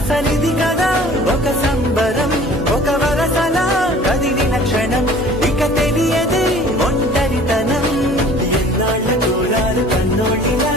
అసలిది కదా ఒక సంబరం, ఒక వరసలా కదిలిన క్షణం, ఇక తెలియదే ఒంటరితనం. ఎన్నాళ్ళ దూరాలు కన్నోటిలా